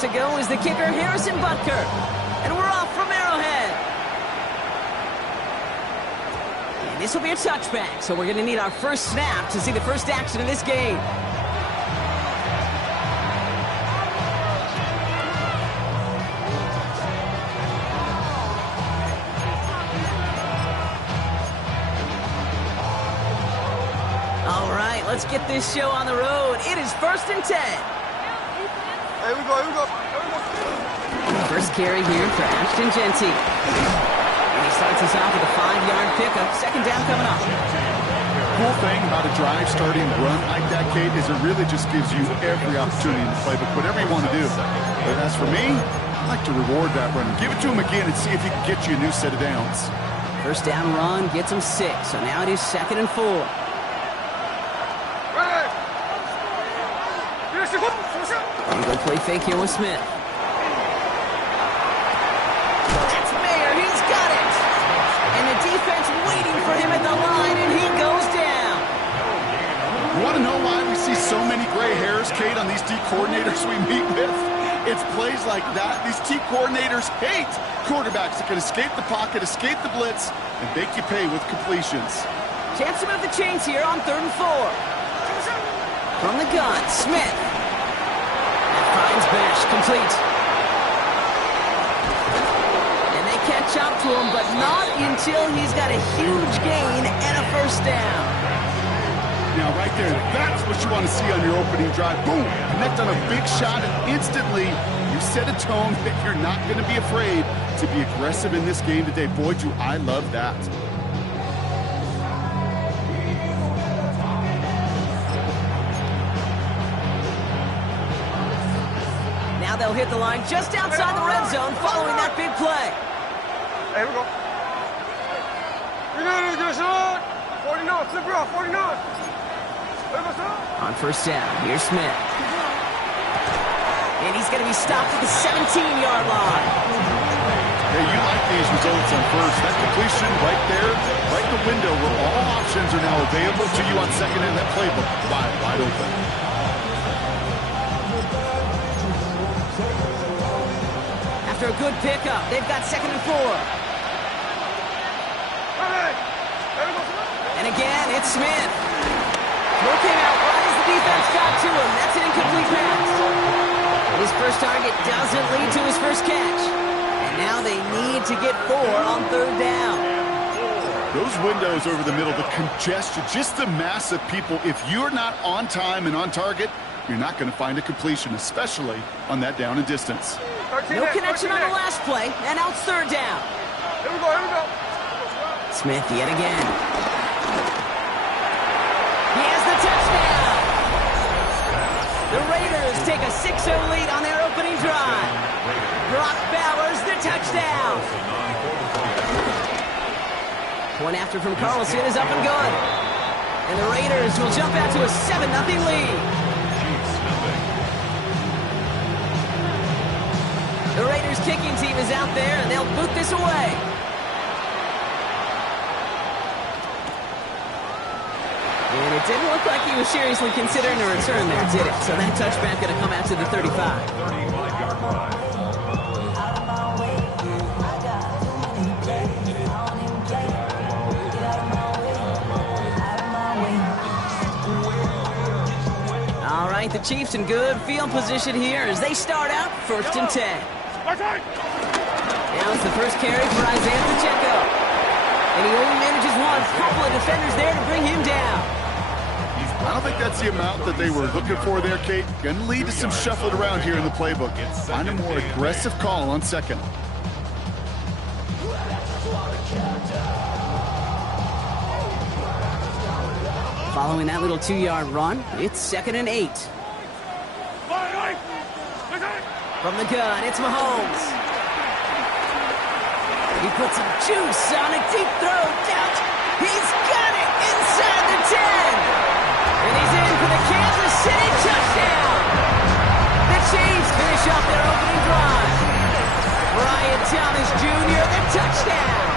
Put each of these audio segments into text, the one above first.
to go is the kicker, Harrison Butker. And we're off from Arrowhead. And this will be a touchback, so we're going to need our first snap to see the first action of this game. All right, let's get this show on the road. It is 1st and 10. Here we go. First carry here for Ashton Genty. And he starts us off with a 5-yard pickup. 2nd down coming up. Cool thing about a drive starting run like that, Kate, is it really just gives you every opportunity in the playbook, whatever you want to do. But as for me, I like to reward that runner. Give it to him again and see if he can get you a new set of downs. First down run gets him 6. So now it is 2nd and 4. And go play fake here with Smith. That's Mayer. He's got it. And the defense waiting for him at the line, and he goes down. You want to know why we see so many gray hairs, Kate, on these D coordinators we meet with? It's plays like that. These D coordinators hate quarterbacks that can escape the pocket, escape the blitz, and make you pay with completions. Chance to move the chains here on 3rd and 4. From the gun, Smith. Finds Bash, complete. And they catch up to him, but not until he's got a huge gain and a first down. Now, right there, that's what you want to see on your opening drive. Boom! Connect on a big shot, and instantly you set a tone that you're not going to be afraid to be aggressive in this game today. Boy, do I love that. They'll hit the line just outside the red zone following that big play. Here we go. 49, flip her off, 49. On first down, here's Smith. And he's going to be stopped at the 17-yard line. Hey, you like these results on first. That completion right there, right in the window where all options are now available to you on second and that playbook wide open. After a good pickup, they've got 2nd and 4. And again, it's Smith. Looking out right as the defense got to him. That's an incomplete pass. His first target doesn't lead to his first catch. And now they need to get 4 on 3rd down. Those windows over the middle, the congestion, just the mass of people. If you're not on time and on target, you're not going to find a completion, especially on that down and distance. No connection on the last play, and now it's 3rd down. Here we go. Smith yet again. He has the touchdown. The Raiders take a 6-0 lead on their opening drive. Brock Bowers, the touchdown. Point after from Carlson is up and good. And the Raiders will jump out to a 7-0 lead. The Raiders kicking team is out there, and they'll boot this away. And it didn't look like he was seriously considering a return there, did it? So that touchback going to come out to the 35. All right, the Chiefs in good field position here as they start out 1st and 10. Now it's the first carry for Isaiah Pacheco. And he only manages one. Couple of defenders there to bring him down. I don't think that's the amount that they were looking for there, Kate. Going to lead to some shuffling around here in the playbook. Find a more aggressive call on 2nd. Following that little 2-yard run, it's 2nd and 8. From the gun, it's Mahomes. He puts some juice on a deep throw down. He's got it inside the 10. And he's in for the Kansas City touchdown. The Chiefs finish off their opening drive. Brian Thomas Jr., the touchdown.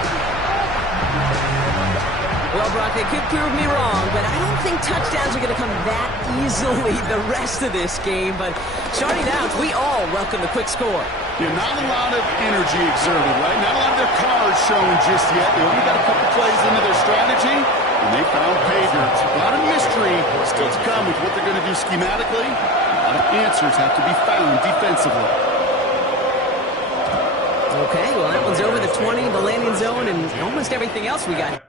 Well, Brock. They could prove me wrong, but I don't think touchdowns are going to come that easily the rest of this game. But starting out, we all welcome the quick score. Yeah, not a lot of energy exerted, right? Not a lot of their cards showing just yet. They only got a couple plays into their strategy, and they found pay dirt. A lot of mystery still to come with what they're going to do schematically. A lot of answers have to be found defensively. Okay, well, that one's over the 20, the landing zone, and almost everything else we got.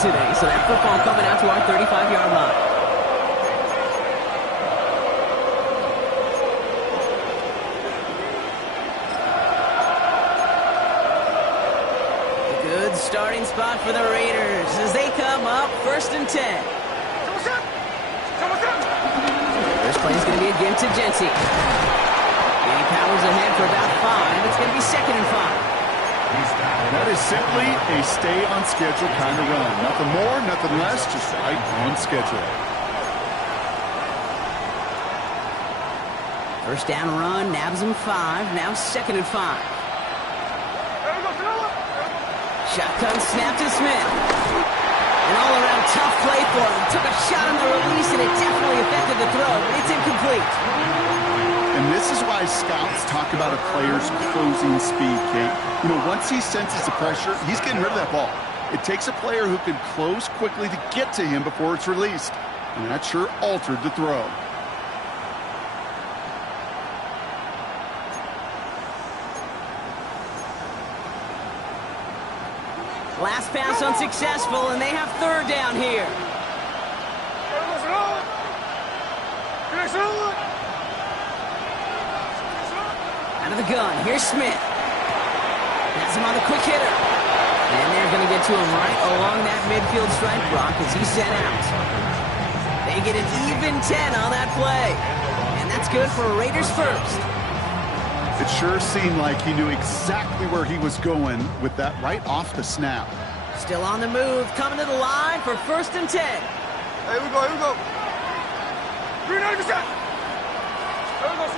today, so that football coming out to our 35-yard line. Good starting spot for the Raiders as they come up 1st and 10. First play is going to be a give to Genty. Gaining powers ahead for about 5. It's going to be 2nd and 5. That is simply a stay-on-schedule kind of run. Nothing more, nothing less, just right on schedule. First down run, nabs him 5. Now 2nd and 5. Shotgun snap to Smith. An all-around tough play for him. Took a shot on the release, and it definitely affected the throw, but it's incomplete. And this is why scouts talk about a player's closing speed, Kate. You know, once he senses the pressure, he's getting rid of that ball. It takes a player who can close quickly to get to him before it's released. And that sure altered the throw. Last pass unsuccessful, and they have 3rd down here. Out of the gun, here's Smith. Has him on the quick hitter. And they're going to get to him right along that midfield stripe block as he's sent out. They get an even 10 on that play. And that's good for Raiders first. It sure seemed like he knew exactly where he was going with that right off the snap. Still on the move, coming to the line for 1st and 10. Here we go, here we go. 390%. Here we go,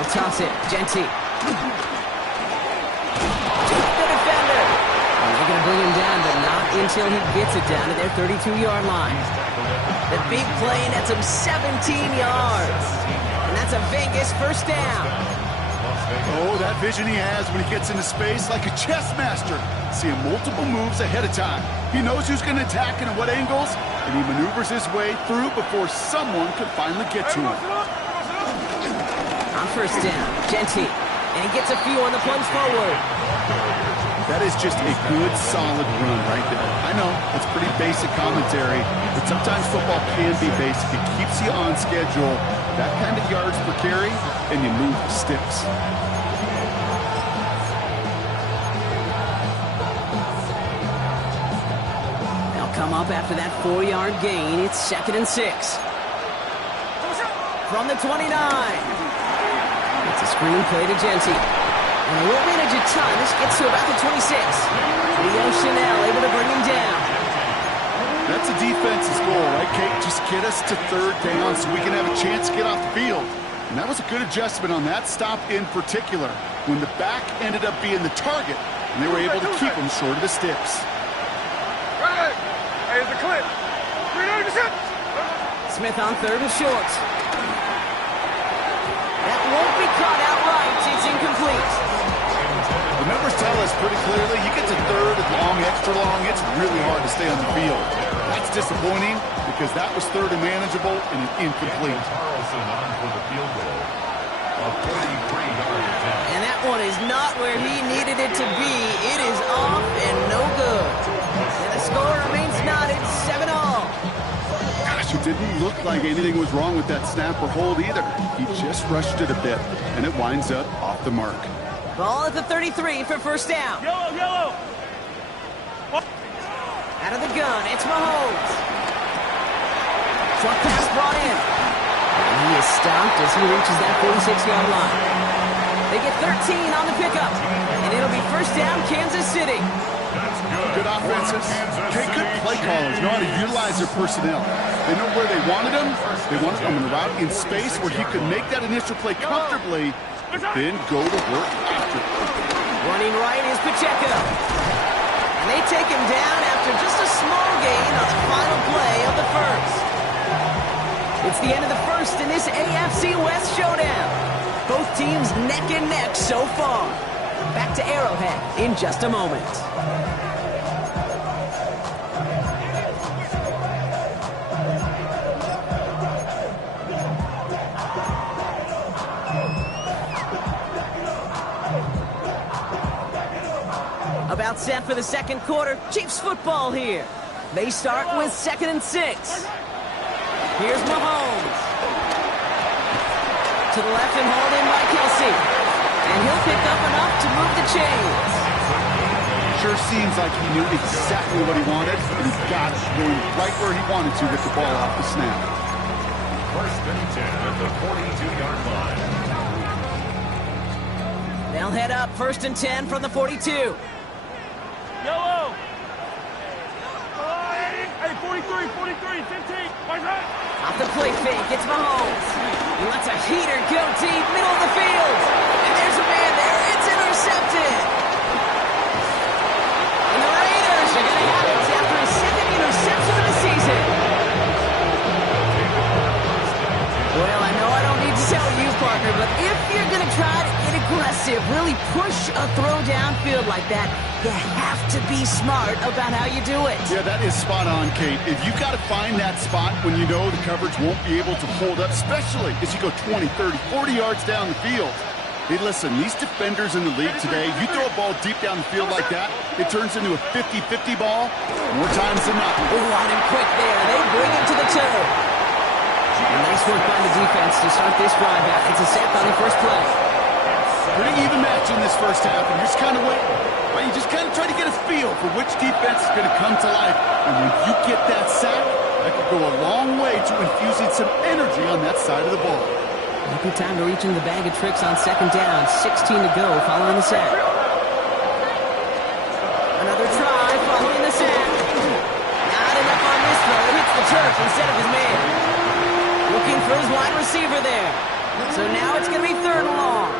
I'll toss it, Genty. Took the defender. And they're going to bring him down, but not until he gets it down to their 32-yard line. The big play nets him 17 yards. And that's a Vegas first down. Oh, that vision he has when he gets into space like a chess master. Seeing multiple moves ahead of time. He knows who's going to attack and at what angles, and he maneuvers his way through before someone can finally get to him. On first down, Genty. And he gets a few on the plunge forward. That is just a good, solid run right there. I know, it's pretty basic commentary, but sometimes football can be basic. It keeps you on schedule. That kind of yards per carry, and you move the sticks. They'll come up after that 4-yard gain. It's 2nd and 6. From the 29. It's a screen play to Genty. And a low manage of time. This gets to about the 26. Leo Chanel able to bring him down. That's a defense's goal, right, Kate? Just get us to 3rd down so we can have a chance to get off the field. And that was a good adjustment on that stop in particular, when the back ended up being the target, and they were able to keep him short of the sticks. Right. Here's the clip. 390%. Smith on 3rd and short. That won't be caught outright. It's incomplete. The numbers tell us pretty clearly, you get to 3rd and long, extra long, it's really hard to stay on the field. That's disappointing because that was 3rd and manageable and an incomplete. And that one is not where he needed it to be. It is off and no good. And the score remains knotted 7-all. Gosh, it didn't look like anything was wrong with that snap or hold either. He just rushed it a bit, and it winds up off the mark. Ball at the 33 for first down. Yellow, yellow. Out of the gun, it's Mahomes. Short pass brought in. And he is stopped as he reaches that 46-yard line. They get 13 on the pickup. And it'll be first down, Kansas City. Good offenses. Okay, good play callers know how to utilize their personnel. They know where they wanted him. They wanted him in the route in space where he could make that initial play comfortably, but then go to work after. Running right is Pacheco. And they take him down after just a small gain on the final play of the first. It's the end of the first in this AFC West showdown. Both teams neck and neck so far. Back to Arrowhead in just a moment. About set for the second quarter. Chiefs football here. They start with 2nd and 6. Here's Mahomes. To the left and hauled in by Kelsey. And he'll pick up enough to move the chains. Sure seems like he knew exactly what he wanted, and he got it going right where he wanted to with the ball off the snap. 1st and 10 at the 42-yard line. They'll head up 1st and 10 from the 42. Yellow. Hey, 43, 43, 15. Off the play fake, it's Mahomes. He lets a heater go deep, middle of the field. And there's a man there. It's intercepted. And the Raiders are going to have it after his 2nd interception of the season. Well, I know I don't need to tell you, partner, but if you're going to try to get aggressive, really push a throw downfield like that, you have to be smart about how you do it. Yeah, that is spot on, Kate. If you've got to find that spot when you know the coverage won't be able to hold up, especially as you go 20, 30, 40 yards down the field. Hey, listen, these defenders in the league today, you throw a ball deep down the field like that, it turns into a 50-50 ball more times than not. Wide and quick there. They bring it to the toe. Nice work by the defense to start this drive out. It's a sack on the first play. Pretty even match in this first half, and you're just kind of waiting. Right? You just kind of try to get a feel for which defense is going to come to life. And when you get that sack, that could go a long way to infusing some energy on that side of the ball. A good time to reach in the bag of tricks on 2nd down. 16 to go following the sack. Another try following the sack. Not enough on this throw. It hits the turf instead of his man. Looking for his wide receiver there. So now it's going to be 3rd and long.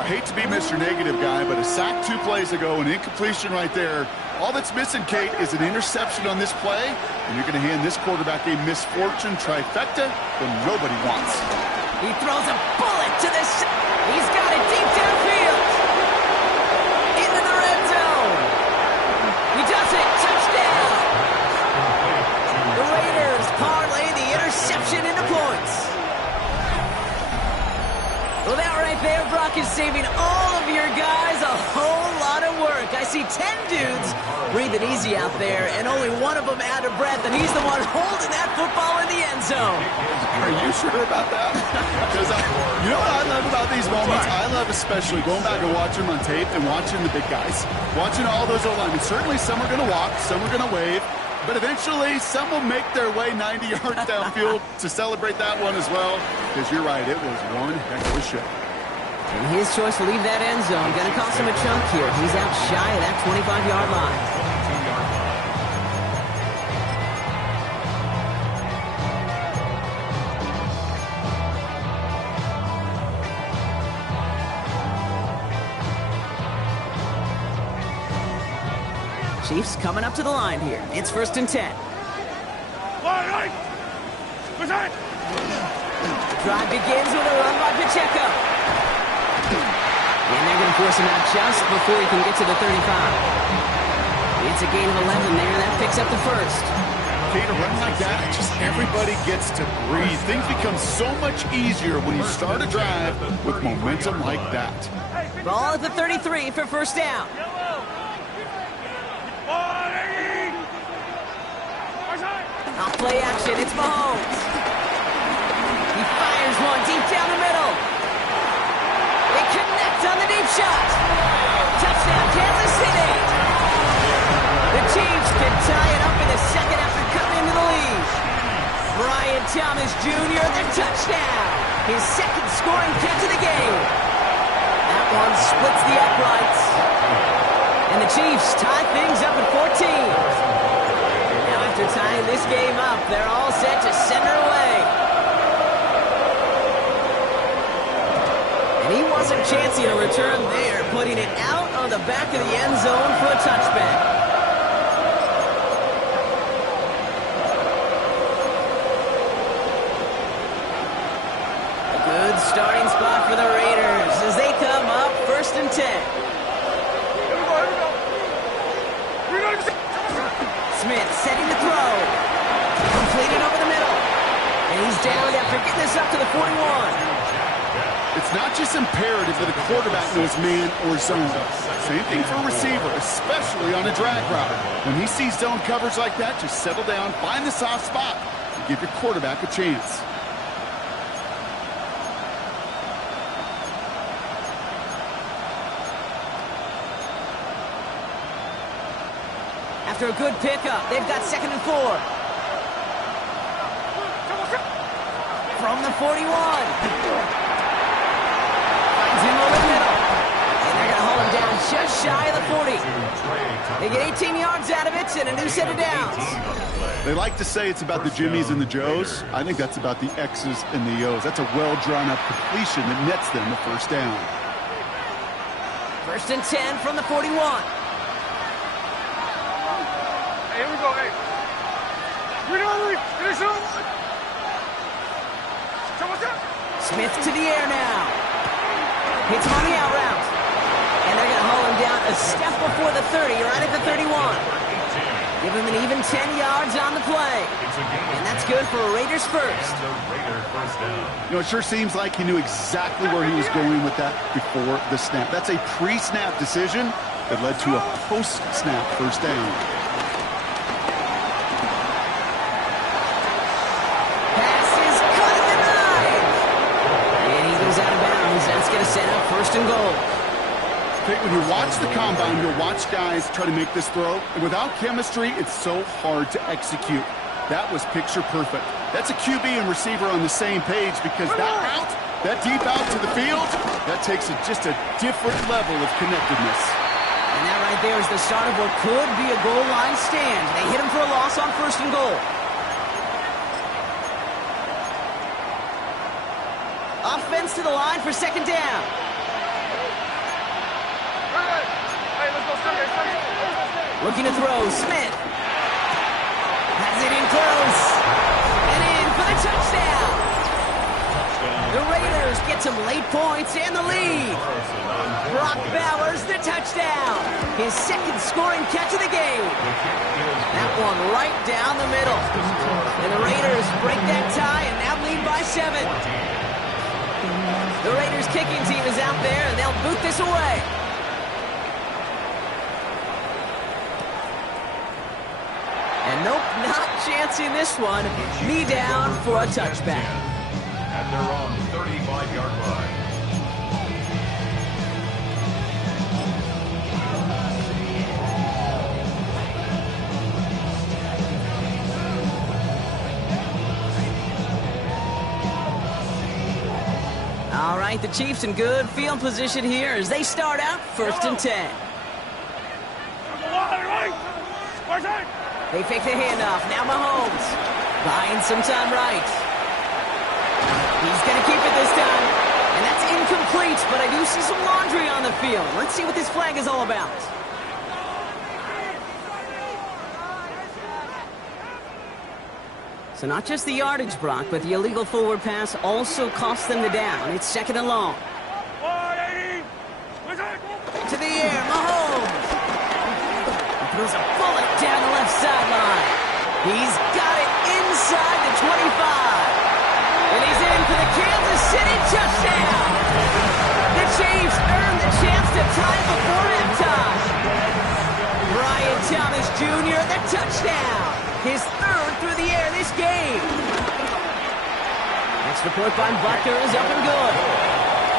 I hate to be Mr. Negative guy, but a sack 2 plays ago, an incompletion right there. All that's missing, Kate, is an interception on this play, and you're going to hand this quarterback a misfortune trifecta that nobody wants. He throws a bullet to the He's got it deep downfield. Into the red zone. He does it. Touchdown. The Raiders parlay the interception into points. Well, that right there, Brock, is saving all of your guys a whole lot of work. I see 10 dudes breathing easy out there, and only one of them out of breath, and he's the one holding that football in the end zone. Are you sure about that? Because you know what I love about these moments? I love especially going back and watching them on tape and watching the big guys. Watching all those O-linemen. Certainly some are going to walk, some are going to wave, but eventually some will make their way 90 yards downfield to celebrate that one as well. Because you're right, it was one heck of a show. And his choice to leave that end zone going to cost him a chunk here. He's out shy of that 25-yard line. Chiefs coming up to the line here. It's 1st and 10. Drive begins with a run by Pacheco. And they're going to force him out just before he can get to the 35. It's a gain of 11 there. That picks up the first. Kate, a run like that, just everybody gets to breathe. Things become so much easier when you start a drive with momentum like that. Ball at the 33 for 1st down. Off play action, it's Mahomes. He fires one deep down the middle. They connect on the deep shot. Touchdown, Kansas City. The Chiefs can tie it up in the second after coming into the lead. Brian Thomas Jr., the touchdown. His 2nd scoring catch of the game. That one splits the uprights. And the Chiefs tie things up at 14. After tying this game up, they're all set to send her away. And he wasn't chancing a return there, putting it out on the back of the end zone for a touchback. A good starting spot for the Raiders as they come up 1st and 10. Smith setting the throw. Completed over the middle. And he's down after getting this up to the 41. It's not just imperative that a quarterback knows man or zone. Same thing for a receiver, especially on a drag route. When he sees zone coverage like that, just settle down, find the soft spot, and give your quarterback a chance. After a good pickup, they've got 2nd and 4. From the 41. Finds him over the middle. And they're going to haul him down just shy of the 40. They get 18 yards out of it and a new set of downs. They like to say it's about the Jimmies and the Joes. I think that's about the X's and the O's. That's a well-drawn-up completion that nets them the first down. 1st and 10 from the 41. Here we go, hey. Smith to the air now. Hits him on the out route. And they're going to haul him down a step before the 30, right at the 31. Give him an even 10 yards on the play. And that's good for a Raiders first. You know, it sure seems like he knew exactly where he was going with that before the snap. That's a pre-snap decision that led to a post-snap first down. That's going to set up 1st and goal. Okay, when you watch the combine, you'll watch guys try to make this throw. And without chemistry, it's so hard to execute. That was picture perfect. That's a QB and receiver on the same page because that route, that deep out to the field, that takes just a different level of connectedness. And that right there is the start of what could be a goal line stand. They hit him for a loss on 1st and goal. Offense to the line for 2nd down. Looking to throw, Smith. Has it in close. And in for the touchdown. The Raiders get some late points and the lead. Brock Bowers, the touchdown. His 2nd scoring catch of the game. That one right down the middle. And the Raiders break that tie and now lead by 7. The Raiders kicking team is out there, and they'll boot this away. And nope, not chancing this one. Knee down for a touchback. At their own 35-yard line. All right, the Chiefs in good field position here as they start out 1st and 10. They fake the handoff. Now Mahomes buying some time right. He's going to keep it this time. And that's incomplete, but I do see some laundry on the field. Let's see what this flag is all about. So not just the yardage, Brock, but the illegal forward pass also cost them the down. It's 2nd and long. To the air, Mahomes. He throws a bullet down the left sideline. He's got it inside the 25. And he's in for the Kansas City touchdown. The Chiefs earned the chance to tie before halftime. Brian Thomas Jr., the touchdown. His 3rd through the air this game. Extra point by Butker is up and good.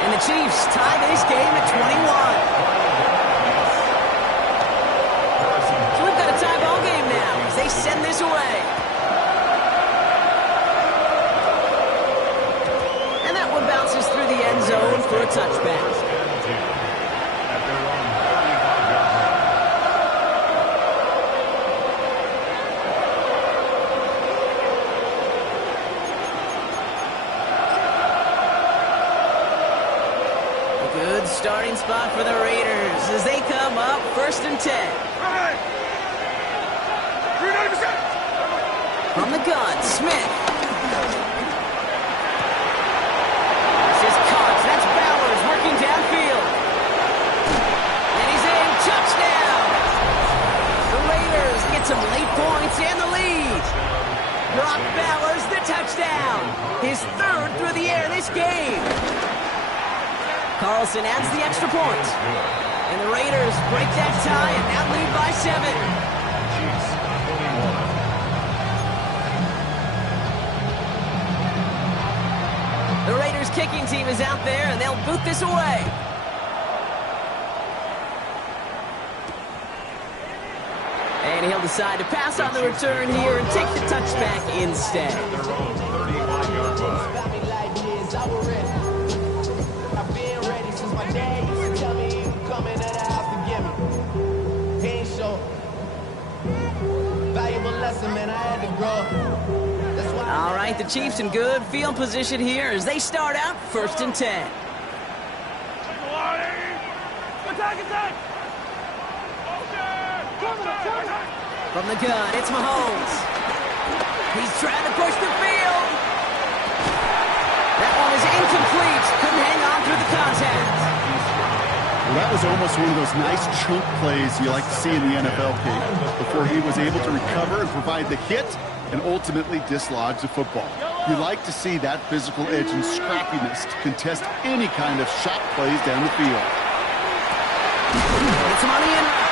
And the Chiefs tie this game at 21. So we've got a tie ball game now as they send this away. And that one bounces through the end zone for a touchback. Starting spot for the Raiders as they come up 1st and 10. From the gun, Smith. This is caught. That's Bowers working downfield. And he's in. Touchdown. The Raiders get some late points and the lead. Brock Bowers, the touchdown. His 3rd through the air this game. Carlson adds the extra point. And the Raiders break that tie and now lead by 7. The Raiders kicking team is out there, and they'll boot this away. And he'll decide to pass on the return here and take the touchback instead. All right, the Chiefs in good field position here as they start out 1st and 10. From the gun, it's Mahomes. He's trying to push the field. That one is incomplete. Couldn't hang on through the contact. Well, that was almost one of those nice chunk plays you like to see in the NFL, Kate, before he was able to recover and provide the hit and ultimately dislodge the football. You like to see that physical edge and scrappiness to contest any kind of shot plays down the field. It's money in route.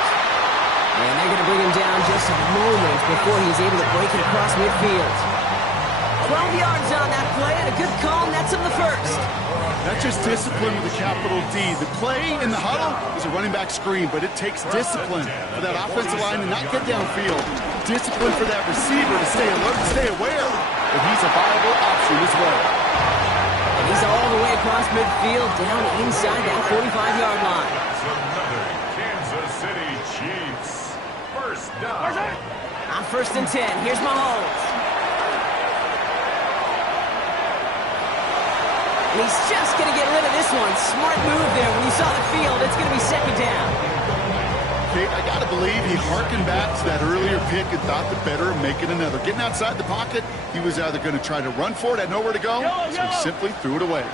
And they're going to bring him down just a moment before he's able to break it across midfield. 12 yards on that play, and a good call nets him the first. That's just discipline with a capital D. The play in the huddle is a running back screen, but it takes discipline for that offensive line to not get downfield. Discipline for that receiver to stay alert, stay aware that he's a viable option as well. And he's all the way across midfield, down inside that 45-yard line. Another Kansas City Chiefs. First down. On 1st and 10, here's Mahomes. And he's just going to get rid of this one. Smart move there. When you saw the field, it's going to be 2nd down. Kate, I got to believe he harkened back to that earlier pick and thought the better of making another. Getting outside the pocket, he was either going to try to run for it, had nowhere to go, so he simply threw it away.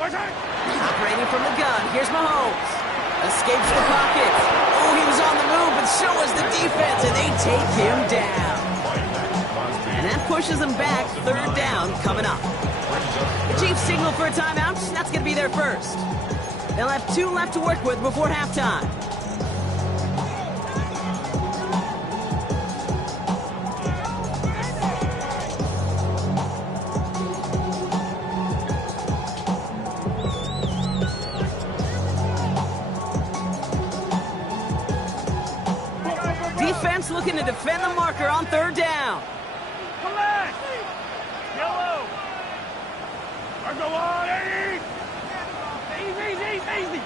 Operating from the gun, here's Mahomes. Escapes the pocket. Oh, he was on the move, but so was the defense, and they take him down. And that pushes them back. 3rd down coming up. The Chiefs signal for a timeout. That's going to be their first. They'll have 2 left to work with before halftime. Defense looking to defend the marker on 3rd down. Come back! Yellow! Go on, Eddie! Easy!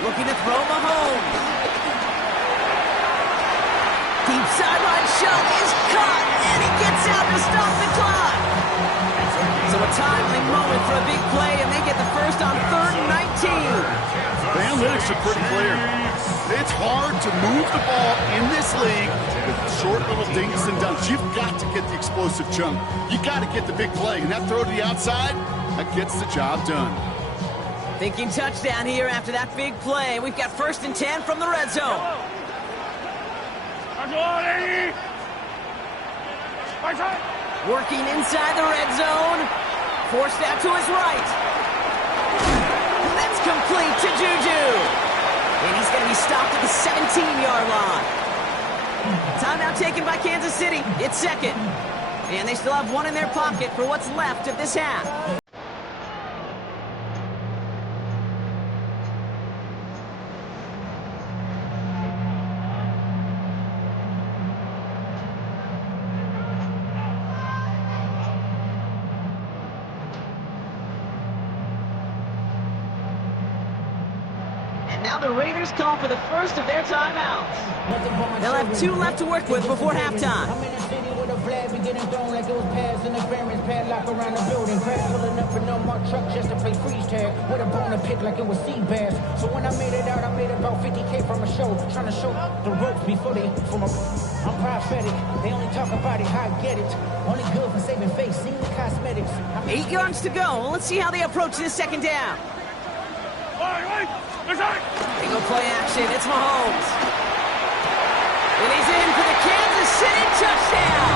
Looking to throw Mahomes. Deep sideline shot is caught, and he gets out to stop the clock. So a timely moment for a big play, and they get the first on 3rd and 19. The analytics are pretty clear. It's hard to move the ball in this league with short little dinks and dunks. You've got to get the explosive chunk. You got to get the big play. And that throw to the outside, that gets the job done. Thinking touchdown here after that big play. We've got 1st and 10 from the red zone. Working inside the red zone. Forced out to his right. That's complete to Juju. And he's going to be stopped at the 17-yard line. Timeout taken by Kansas City. It's 2nd. And they still have 1 in their pocket for what's left of this half. Now the Raiders call for the first of their timeouts. They'll have 2 left to work with before halftime. I'm in the city with a flag, we getting thrown like it was pads in the Grammys, padlock around the building, crash pulling up in no more truck just to play freeze tag, with a bone to pick like it was sea bass. So when I made it out, I made about 50K from a show, trying to show the ropes before they, I'm prophetic, they only talk about it, how I get it, only good for saving face, seeing the cosmetics. 8 yards to go. Let's see how they approach this 2nd down. They go play action. It's Mahomes. And he's in for the Kansas City touchdown.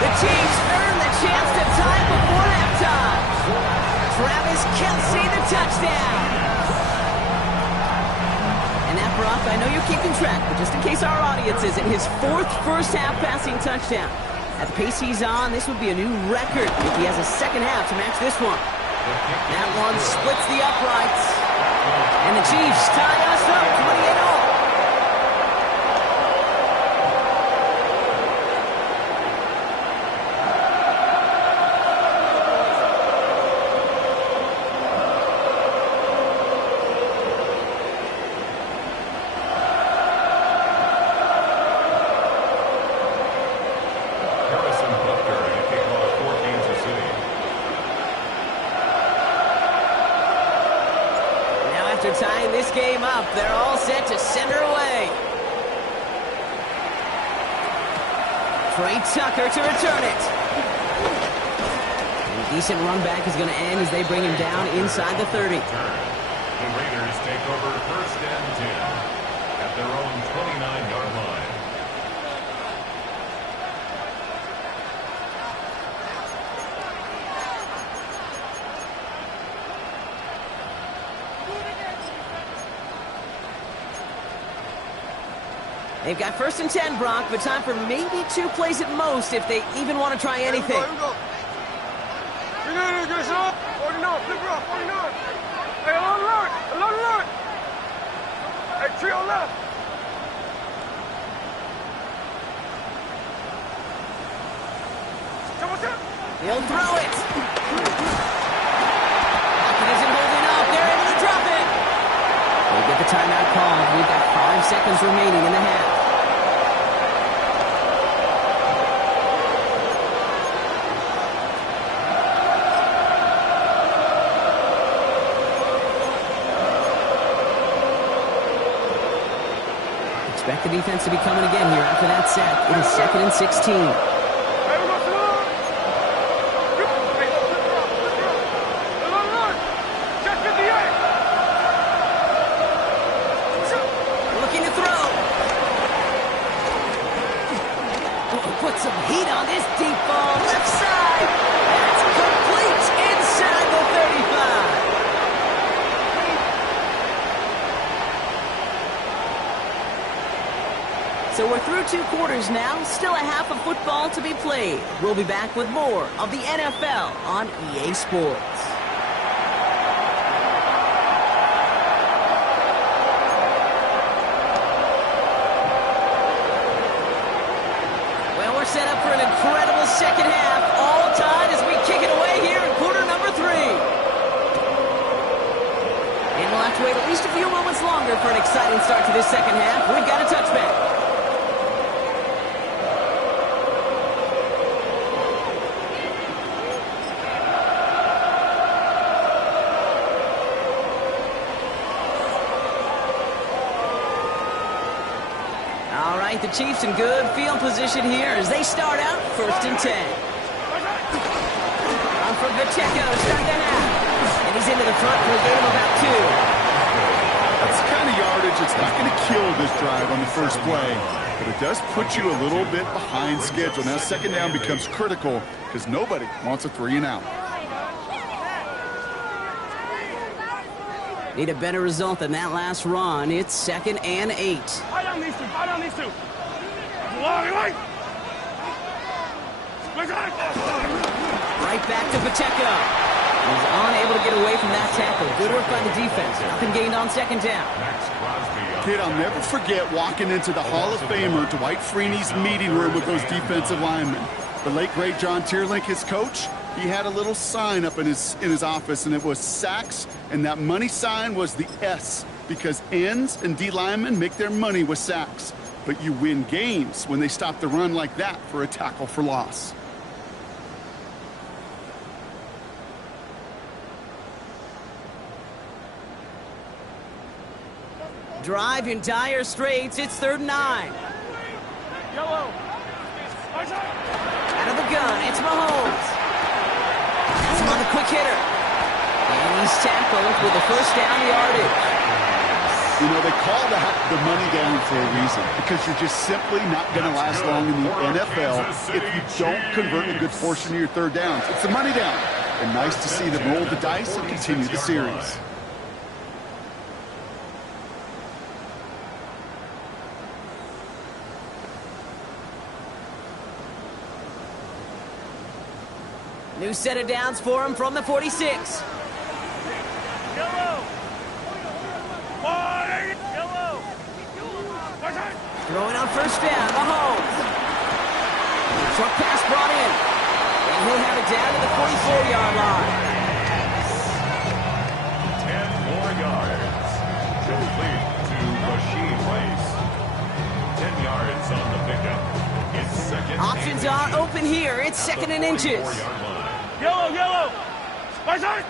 The Chiefs earn the chance to tie before halftime. Travis Kelce, the touchdown. And that, Brock, I know you're keeping track, but just in case our audience isn't, his 4th first-half passing touchdown. At the pace he's on, this would be a new record if he has a second half to match this one. That one splits the uprights. And the Chiefs tie us up 28-all. Tying this game up, they're all set to send her away. Trey Tucker to return it. And a decent run back is going to end as they bring him down inside the 30. The Raiders take over 1st and 10 at their own 29-yard line. They've got 1st and 10, Brock, but time for maybe 2 plays at most if they even want to try anything. Here we go. Get up. 49, flip her up, 49. Hey, along the line. Hey, trio left. He'll throw it. It isn't holding up. They're able to drop it. They get the timeout called. We've got 5 seconds remaining in the half. Expect the defense to be coming again here after that sack. It is 2nd and 16. Looking to throw. Put some heat on this deep ball. Left side. That's complete inside the 35. So we're through 2 quarters now. Still a half of football to be played. We'll be back with more of the NFL on EA Sports. Well, we're set up for an incredible second half. All tied as we kick it away here in quarter number 3. And we'll have to wait at least a few moments longer for an exciting start to this second half. We've got a touchback. The Chiefs in good field position here as they start out 1st and 10. On from Pacheco to start the half. And he's into the front for a gain of about 2. That's the kind of yardage it's not going to kill this drive on the first play, but it does put you a little bit behind schedule. Now 2nd down becomes critical because nobody wants a 3 and out. Need a better result than that last run. It's 2nd and 8. Buy down these 2. Right back to Pacheco. He's unable to get away from that tackle. Good work by the defense. Nothing gained on 2nd down. Kid, I'll never forget walking into the Hall of Famer Dwight Freeney's meeting room with those defensive linemen. The late, great John Tierlink, his coach, he had a little sign up in his office, and it was sacks, and that money sign was the S, because ends and D linemen make their money with sacks. But you win games when they stop the run like that for a tackle for loss. Drive in dire straits. It's 3rd and 9. Yellow. Out of the gun, it's Mahomes. That's him on the quick hitter. And he He's tackled with the first down yardage. You know, they call that the money down for a reason, because you're just simply not going to last long in the NFL if you don't convert a good portion of your third downs. It's the money down. And nice to see them roll the dice and continue the series. New set of downs for him from the 46. Yellow. Yellow. Throwing on first down, Mahomes. Short pass brought in. And he'll have it down to the 44-yard line. 10 more yards. Complete to Rashid Rice. 10 yards on the pickup. It's second. Options are open here. It's second and inches. Yellow. My side.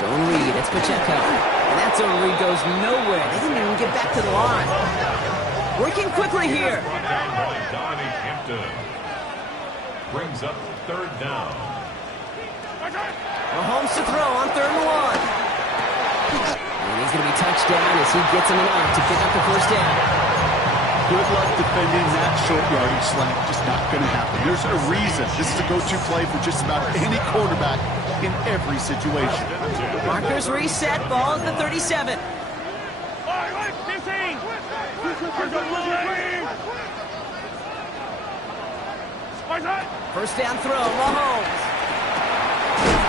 Zone read, it's Pacheco. And that zone read goes nowhere. They didn't even get back to the line. Working quickly here. Dominic Hampton brings up third down. Mahomes to throw on 3rd and 1. And he's going to be touched down as he gets him enough to pick up the first down. Good luck defending that short yardage slant. Just not going to happen. There's a reason. This is a go-to play for just about any quarterback in every situation. Markers reset, ball at the 37. 15. First down throw, Mahomes.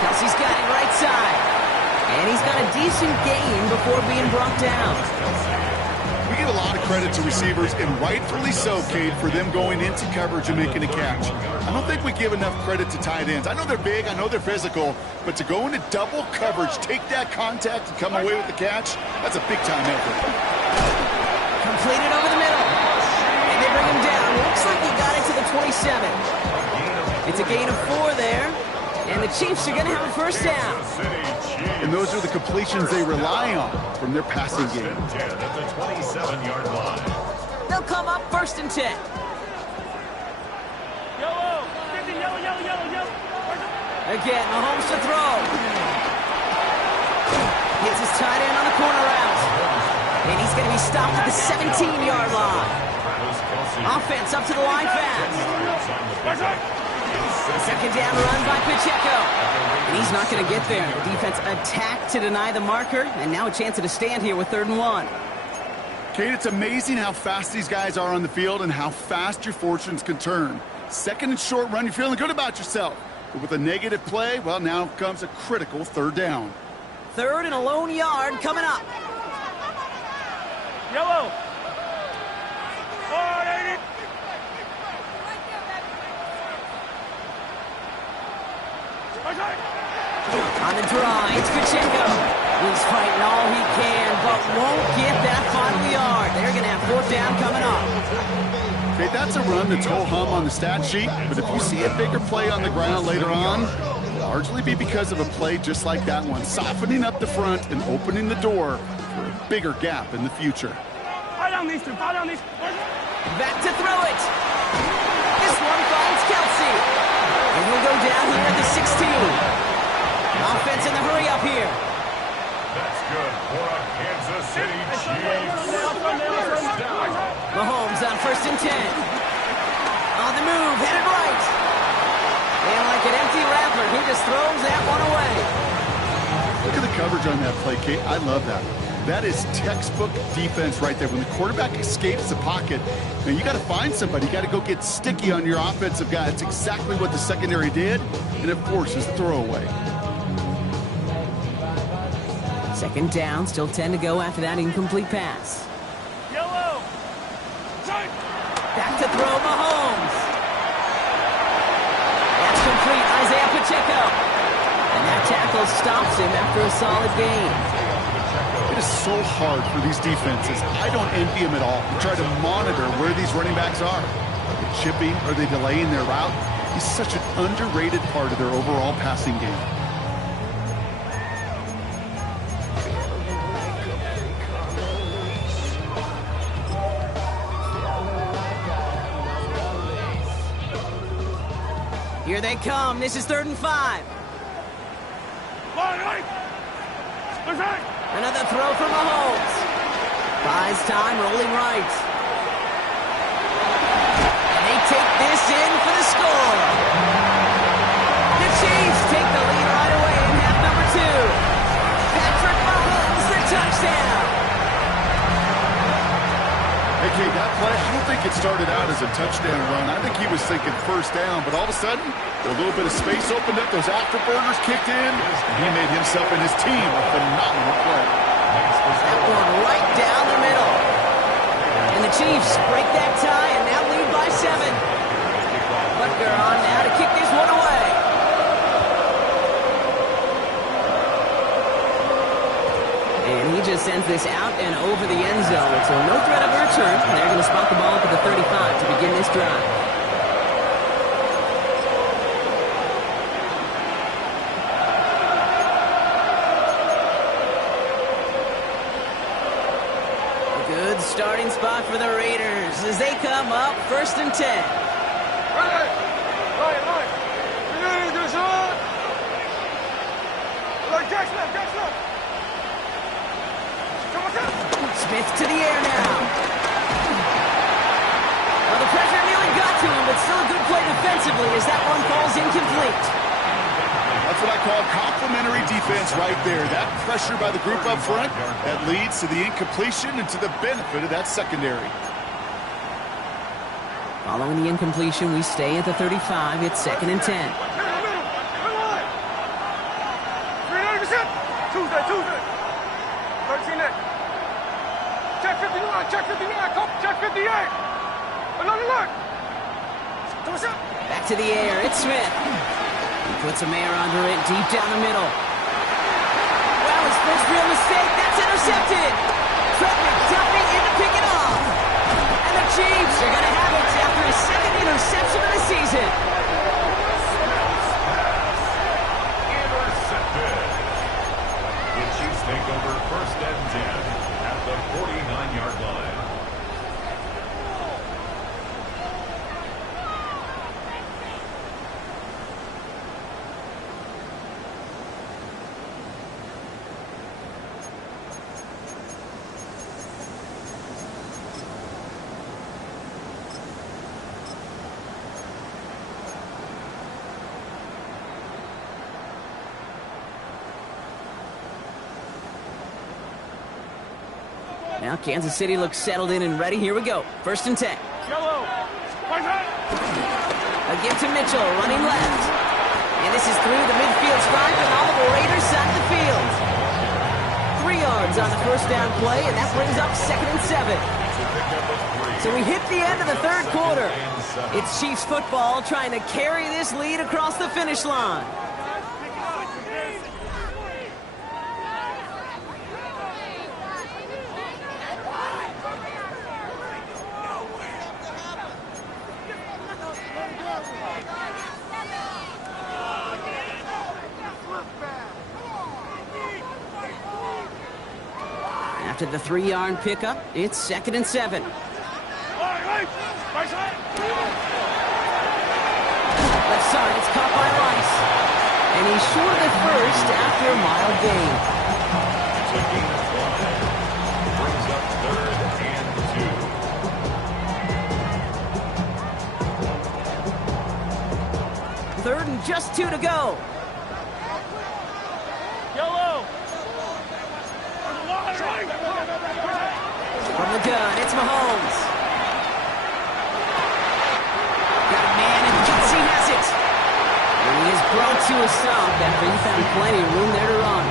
Kelsey's got it right side. And he's got a decent gain before being brought down. We give a lot of credit to receivers, and rightfully so, Cade, for them going into coverage and making a catch. I don't think we give enough credit to tight ends. I know they're big, I know they're physical, but to go into double coverage, take that contact, and come away with the catch, that's a big-time effort. Completed over the middle. And they bring him down. Looks like he got it to the 27. It's a gain of 4 there. And the Chiefs are going to have a first down. And those are the completions they rely on from their passing game. 10 at the 27-yard line. They'll come up 1st and 10. Yellow. Again, Mahomes to throw. Gets his tight end on the corner route. And he's going to be stopped at the 17-yard line. Offense up to the line fast. Second down run by Pacheco. And he's not going to get there. The defense attacked to deny the marker, and now a chance at a stand here with 3rd and 1. Kate, it's amazing how fast these guys are on the field and how fast your fortunes can turn. Second and short run, you're feeling good about yourself. But with a negative play, well, now comes a critical 3rd down. 3rd and a lone yard coming up. Yellow. 480. On the draw, it's Pacheco. He's fighting all he can, but won't get that final yard. They're going to have 4th down coming up. Okay, that's a run that's ho-hum on the stat sheet, but if you see a bigger play on the ground later on, largely be because of a play just like that one, softening up the front and opening the door for a bigger gap in the future. Fall down these two. Back to throw it. This one finds Kelsey. And he'll go down here at the 16. Offense in the hurry up here. That's good for a Kansas City Chiefs. First down. Mahomes on 1st and 10. On the move, headed right. And like an empty wrapper, he just throws that one away. Look at the coverage on that play, Kate. I love that. That is textbook defense right there. When the quarterback escapes the pocket, now you got to find somebody. You got to go get sticky on your offensive guy. It's exactly what the secondary did, and it forces the throwaway. 2nd down, still 10 to go after that incomplete pass. Yellow. Back to throw, Mahomes. That's complete, Isaiah Pacheco. And that tackle stops him after a solid gain. It is so hard for these defenses. I don't envy them at all. To try to monitor where these running backs are. Are they chipping? Are they delaying their route? He's such an underrated part of their overall passing game. Here they come. This is 3rd and 5. Another throw from Mahomes. Buys time, rolling right. And they take this in for the score. The Chiefs take the lead right away in half number 2. Patrick Mahomes, the touchdown. Hey, Kate, that play, I don't think it started out as a touchdown run. I think he was thinking first down, but all of a sudden, a little bit of space opened up, those afterburners kicked in, and he made himself and his team a phenomenal play. That one right down the middle. And the Chiefs break that tie and now lead by 7. Butker on now to kick this one away. And he just sends this out and over the end zone. So no threat of a return. They're going to spot the ball up at the 35 to begin this drive. Good starting spot for the Raiders as they come up 1st and 10. Right. Smith to the air now. Well, the pressure nearly got to him, but still a good play defensively as that one falls incomplete. That's what I call complimentary defense right there. That pressure by the group up front, that leads to the incompletion and to the benefit of that secondary. Following the incompletion, we stay at the 35. It's 2nd and 10. Tuesday. 13 Check 59, check 58. Another look. Back to the air. It's Smith. He puts a man under it deep down the middle. Well, his first real mistake. That's intercepted. Fred McDuffie in to pick it off. And the Chiefs are going to have it after his 2nd interception of the season. Intercepted. The Chiefs take over 1st and 10 at the 49-yard line. Now Kansas City looks settled in and ready. Here we go. 1st and 10. A give to Mitchell, running left. And this is through the midfield stripe and all of the Raiders side of the field. 3 yards on the 1st down play, and that brings up 2nd and 7. So we hit the end of the 3rd quarter. It's Chiefs football trying to carry this lead across the finish line. After the 3-yard pickup, it's 2nd and 7. Left side, it's caught by Rice. And he's short of the 1st after a mild gain. It's a gain of 5. Brings up 3rd and 2. 3rd and just 2 to go. From the gun, it's Mahomes. Got a man, and Kelsey has it. And he is brought to a stop after he found plenty of room there to run.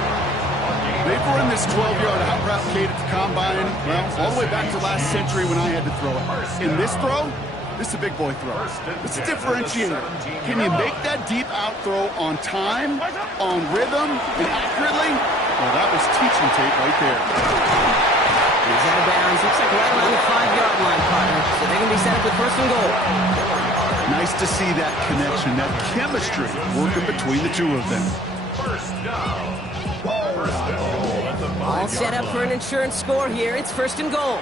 They've run this 12-yard out route, Kate, at the combine, well, all the way back to last century when I had to throw it. In this throw, this is a big boy throw. It's a differentiator. Can you make that deep out throw on time, on rhythm, and accurately? Well, that was teaching tape right there. He's out of bounds. Looks like right around the 5-yard line, partner. So they're going to be set up with 1st and goal. Nice to see that connection, that chemistry working between the two of them. First down. First and goal at the 5-yard All set up for an insurance score here. It's 1st and goal.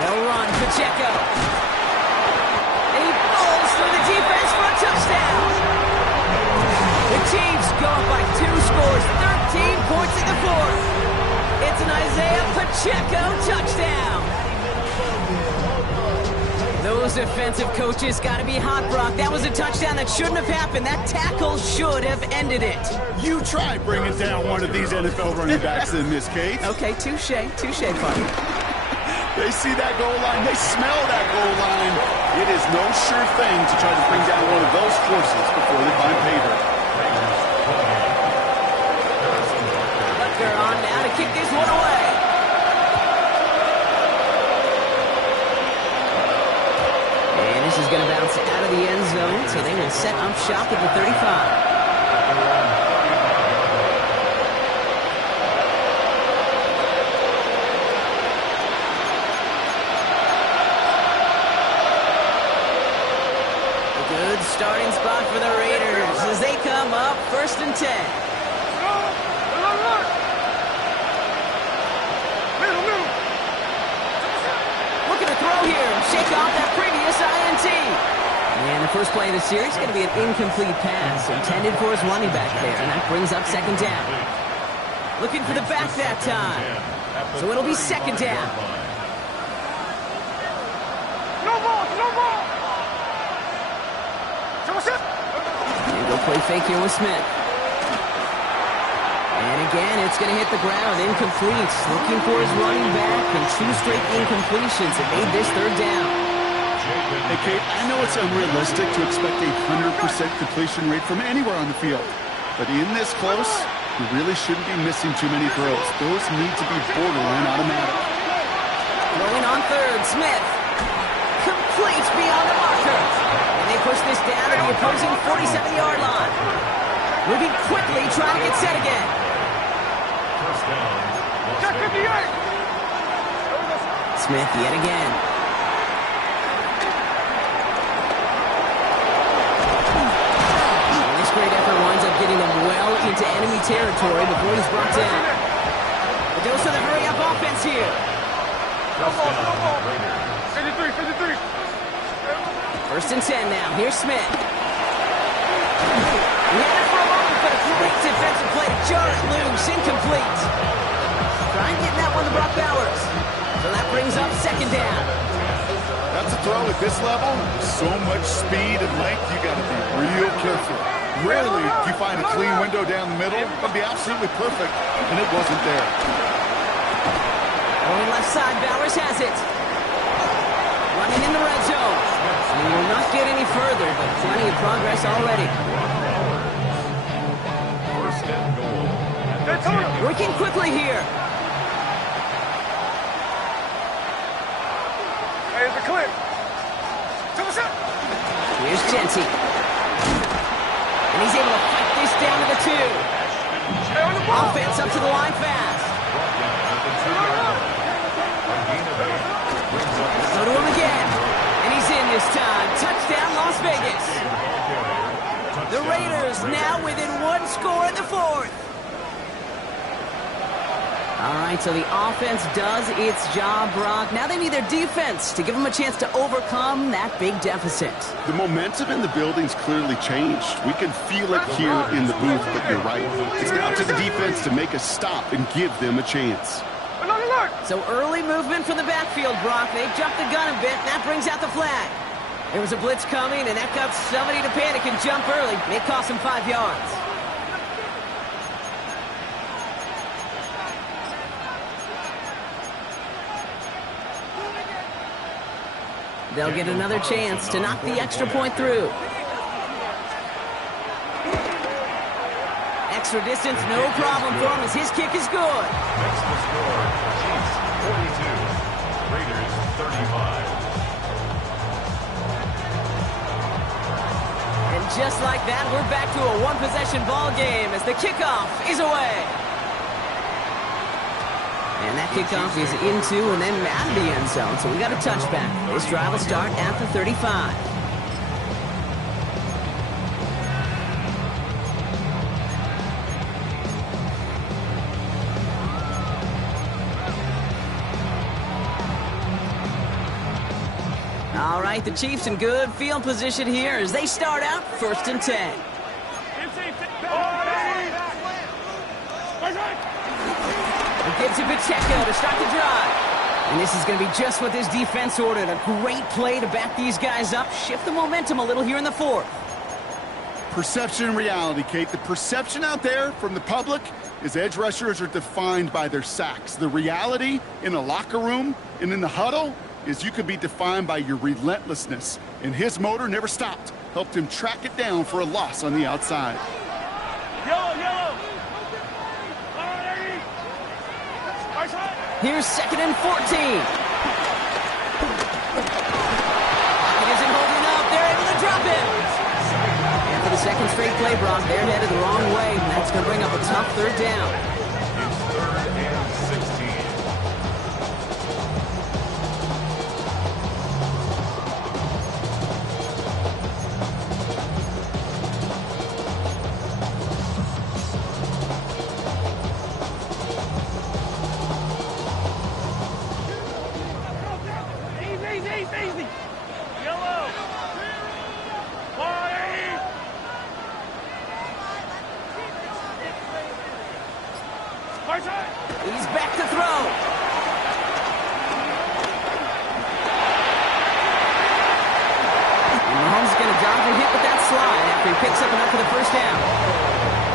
They'll run Pacheco. And he falls through the defense for a touchdown. the fourth. It's an Isaiah Pacheco touchdown. Those defensive coaches got to be hot, Brock. That was a touchdown that shouldn't have happened. That tackle should have ended it. You try bringing down one of these NFL running backs in this case. Okay, touche, partner. They see that goal line. They smell that goal line. It is no sure thing to try to bring down one of those forces before they find pay dirt. Butker on now to kick this one away. This is going to bounce out of the end zone, so they will set up shop at the 35. A good starting spot for the Raiders as they come up 1st and 10. Looking to throw here and shake off that previous INT. And the first play of the series is going to be an incomplete pass intended for his running back there, and that brings up 2nd down. Looking for the back that time, so it'll be 2nd down. No ball, no ball. And go play fake here with Smith. And again, it's going to hit the ground, incomplete. Looking for his running back, and 2 straight incompletions have made this 3rd down. Hey, Kate, I know it's unrealistic to expect a 100% completion rate from anywhere on the field. But in this close, you really shouldn't be missing too many throws. Those need to be borderline automatic. Throwing on 3rd, Smith. Complete beyond the marker. And they push this down to the opposing 47-yard line. Moving quickly, trying to get set again. Check 58. Smith yet again. And this great effort winds up getting them well into enemy territory before he's brought down. The dose of the hurry-up offense here. No ball, no ball. 53, 53. 1st and 10 now. Here's Smith. He had it for a moment, but a great defensive play to jar it loose. Incomplete. Trying getting that one to Brock Bowers. So that brings up 2nd down. That's a throw at this level. So much speed and length, you got to be real careful. Rarely do you find a clean window down the middle. That'd be absolutely perfect, and it wasn't there. Going left side, Bowers has it. Running in the red zone. And he will not get any further, but plenty of progress already. Working quickly here. Hey, it's a clip. Here's Genty. And he's able to fight this down to the 2. Offense up to the line fast. Go to him again. And he's in this time. Touchdown, Las Vegas. The Raiders now within 1 score in the 4th. All right, so the offense does its job, Brock. Now they need their defense to give them a chance to overcome that big deficit. The momentum in the building's clearly changed. We can feel it here in the booth, but you're right. It's now to the defense to make a stop and give them a chance. So early movement from the backfield, Brock. They jumped the gun a bit, and that brings out the flag. There was a blitz coming, and that got somebody to panic and jump early. May cost them 5 yards. They'll get another chance to knock the extra point through. Extra distance, no problem for him as his kick is good. Next to score, Chiefs 42, Raiders 35. And just like that, we're back to a one-possession ball game as the kickoff is away. And that kickoff is into and then out of the end zone, so we got a touchback. This drive will start at the 35. All right, the Chiefs in good field position here as they start out 1st and 10. He gives it Pacheco to start the drive. And this is going to be just what this defense ordered. A great play to back these guys up, shift the momentum a little here in the fourth. Perception and reality, Kate. The perception out there from the public is edge rushers are defined by their sacks. The reality in the locker room and in the huddle is you could be defined by your relentlessness. And his motor never stopped. Helped him track it down for a loss on the outside. Yellow. Here's 2nd and 14. Pocket isn't holding up. They're able to drop him. And for the second straight play, Brock, they're headed the wrong way. And that's going to bring up a tough 3rd down. It's 3rd and 16. Easy. Yellow. Party. He's back to throw. And Mahomes is going to dodge a hit with that slide after he picks up enough for the 1st down.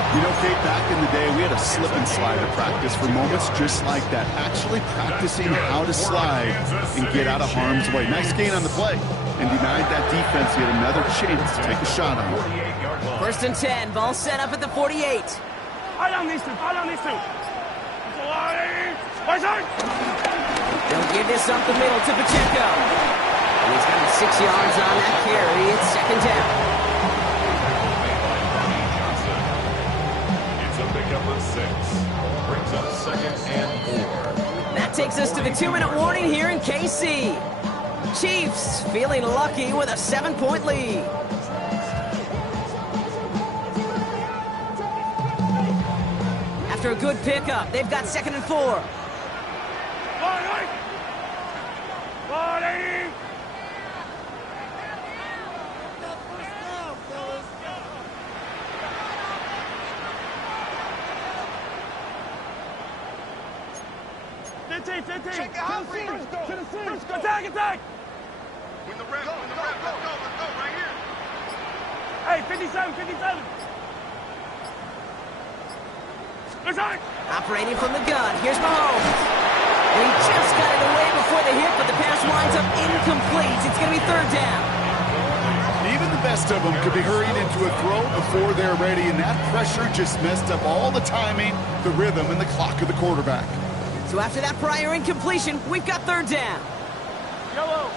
You know, Kate, back in the day, we had a slip and slide to practice for moments just like that. Actually practicing how to slide and get out of harm's way. Nice gain on the play. And denied that defense yet another chance to take a shot on it. 1st and 10. Ball set up at the 48. I don't need to. They'll give this up the middle to Pacheco. And he's got 6 yards on that carry. It's 2nd down. It's a pickup of 6. Brings up 2nd and 4. That takes us to the 2-minute warning here in KC. Chiefs feeling lucky with a 7-point lead. After a good pickup, they've got 2nd and 4. Party. 15. Check out. Attack. When the ref, let's go, right here. Hey, 57. Operating from the gun, here's Mahomes. And he just got it away before the hit, but the pass winds up incomplete. It's going to be 3rd down. Even the best of them could be hurried into a throw before they're ready, and that pressure just messed up all the timing, the rhythm, and the clock of the quarterback. So after that prior incompletion, we've got 3rd down. Yellow.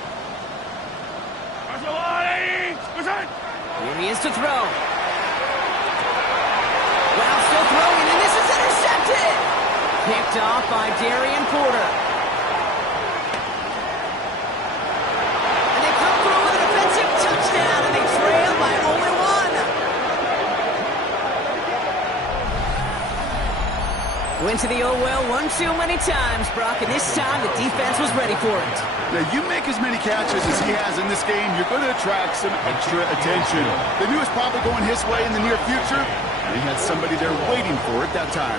Here he is to throw. Well, still throwing, and this is intercepted. Picked off by Darian Porter. And they come through with an offensive touchdown, and they trail by only 1. Went to the oh-well one too many times, Brock, and this time the defense was ready for it. Now, you make as many catches as he has in this game, you're going to attract some extra attention. They knew it was probably going his way in the near future, and he had somebody there waiting for it that time.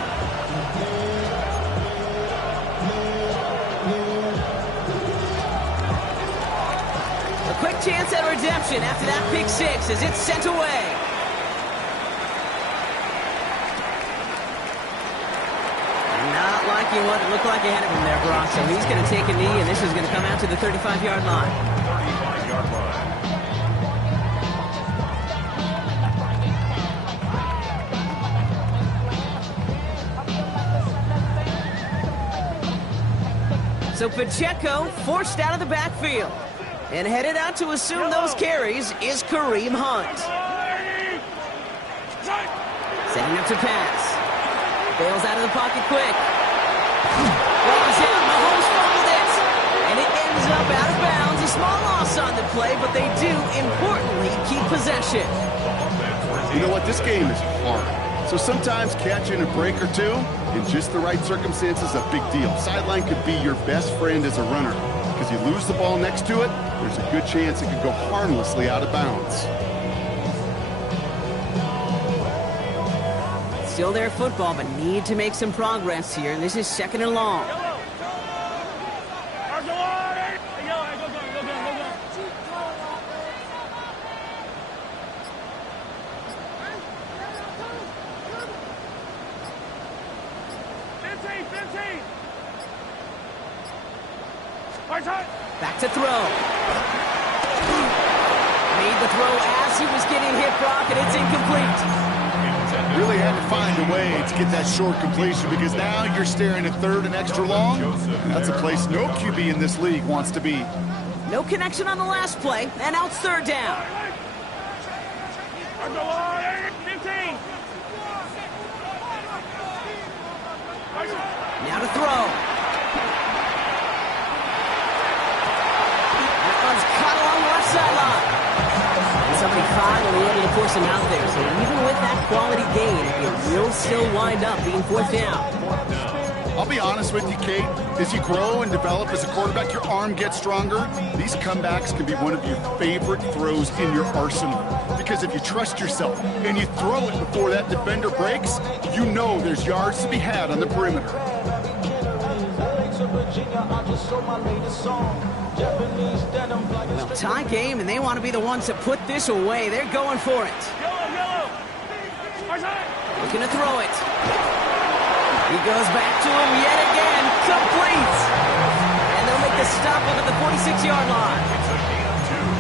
A quick chance at redemption after that pick 6 as it's sent away. Not liking what it looked like ahead of him there, Brock. So he's going to take a knee, and this is going to come out to the 35-yard line. 35-yard line. So Pacheco forced out of the backfield. And headed out to assume those carries is Kareem Hunt. Setting up to pass. Bails out of the pocket quick. Rolls out. Mahomes fumbled it. And it ends up out of bounds. A small loss on the play, but they do, importantly, keep possession. You know what? This game is hard. So sometimes catching a break or two in just the right circumstances is a big deal. Sideline could be your best friend as a runner. Because you lose the ball next to it, there's a good chance it could go harmlessly out of bounds. Still their football, but need to make some progress here. This is 2nd and long. Back to throw. Made the throw as he was getting hit, Brock, and it's incomplete. Really had to find a way to get that short completion because now you're staring at 3rd and extra long. That's a place no QB in this league wants to be. No connection on the last play, and now it's 3rd down. Now to throw. That one's caught along the left sideline. And somebody finally able to force him out there. So even with that quality gain, it will still wind up being 4th down. I'll be honest with you, Kate. As you grow and develop as a quarterback, your arm gets stronger. These comebacks can be one of your favorite throws in your arsenal. Because if you trust yourself and you throw it before that defender breaks, you know there's yards to be had on the perimeter. Well, tie game, and they want to be the ones to put this away. They're going for it. Looking to throw it. He goes back to him yet again. Complete. And they'll make the stop up at the 46-yard line.